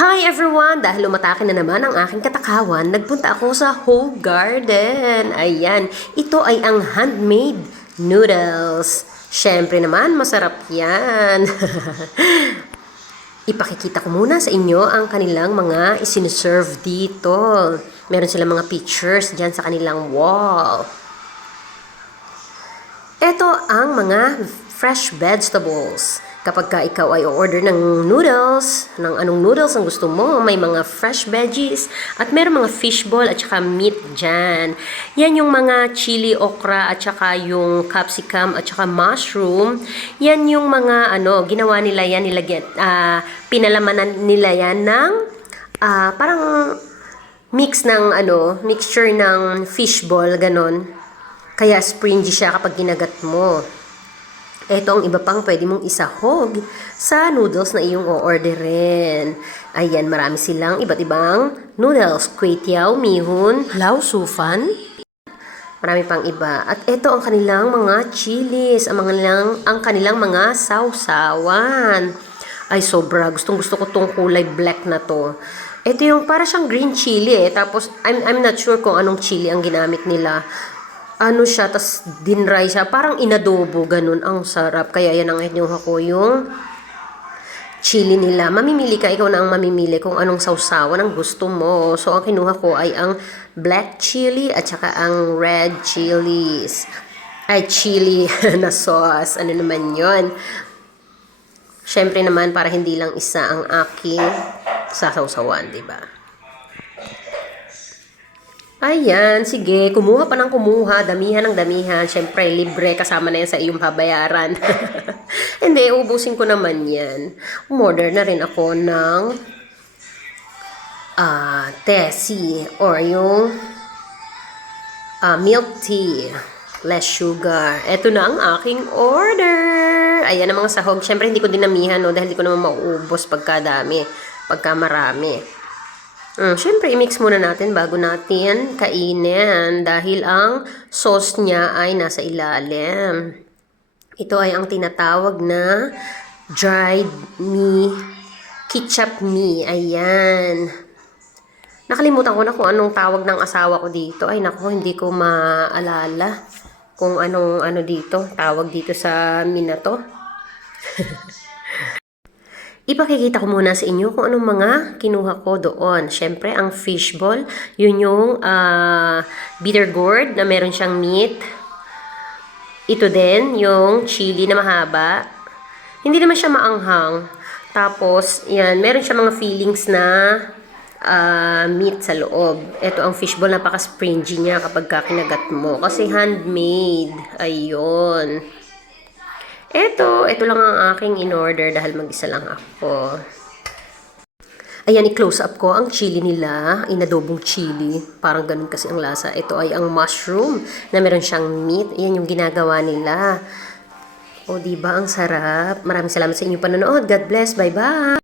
Hi everyone! Dahil umatake na naman ang aking katakawan, nagpunta ako sa Home Garden. Ayan, ito ay ang handmade noodles. Siyempre naman, masarap yan. Ipakikita ko muna sa inyo ang kanilang mga isiniserve dito. Meron silang mga pictures dyan sa kanilang wall. Ito ang mga fresh vegetables. Kapag ka ikaw ay order ng noodles, ng anong noodles ang gusto mo, may mga fresh veggies at meron mga fishball at saka meat dyan. Yan yung mga chili okra at saka yung capsicum at saka mushroom. Yan yung mga ano, ginawa nila yan, nilagyan, ah, pinalamanan nila yan ng ah, parang mix ng ano, mixture ng fishball, ganon. Kaya springy siya kapag ginagat mo. Ito ang iba pang pwede mong isahog sa noodles na iyong o-orderin. Ayan, marami silang iba't ibang noodles. Kwetiao, mihun, lao sufan. Marami pang iba. At ito ang kanilang mga chilies, ang, mga nilang, ang kanilang mga sausawan. Ay, sobra. Gustong gusto ko tong kulay black na to. Ito yung para siyang green chili eh. Tapos, I'm, I'm not sure kung anong chili ang ginamit nila ano siya, tas dinray siya, parang inadobo, ganun, ang sarap. Kaya yan ang inyuha ko yung chili nila. Mamimili ka, ikaw na ang mamimili kung anong sausawan ang gusto mo. So, ang kinuha ko ay ang black chili at saka ang red chilies. Ay, chili na sauce. Ano naman yon Siyempre naman, para hindi lang isa ang aking sasawsawan, di ba? Ayan, sige, kumuha pa ng kumuha, damihan ng damihan. Siyempre, libre, kasama na yan sa iyong babayaran. Hindi, ubusin ko naman yan. Umorder na rin ako ng ah tesi or yung ah, milk tea. Less sugar. Ito na ang aking order. Ayan ang mga sahog. Siyempre, hindi ko dinamihan, no, dahil hindi ko naman mauubos pagkadami, pagka marami. Mm, Siyempre, i-mix muna natin bago natin kainin dahil ang sauce niya ay nasa ilalim. Ito ay ang tinatawag na dried mee, ketchup mee. Ayan. Nakalimutan ko na kung anong tawag ng asawa ko dito. Ay, nako, hindi ko maalala kung anong ano dito, tawag dito sa mina to. Ipakikita ko muna sa inyo kung anong mga kinuha ko doon. Siyempre, ang fishball, yun yung ah, bitter gourd na meron siyang meat. Ito din, yung chili na mahaba. Hindi naman siya maanghang. Tapos, yan, meron siya mga feelings na ah, meat sa loob. Ito ang fishball, napaka-springy niya kapag kinagat mo. Kasi handmade. Ayun. Eto, ito lang ang aking in-order dahil mag-isa lang ako. Ayan, i-close up ko ang chili nila, inadobong chili. Parang ganun kasi ang lasa. Ito ay ang mushroom na meron siyang meat. Ayan yung ginagawa nila. O, di ba ang sarap? Maraming salamat sa inyong panonood. God bless. Bye-bye!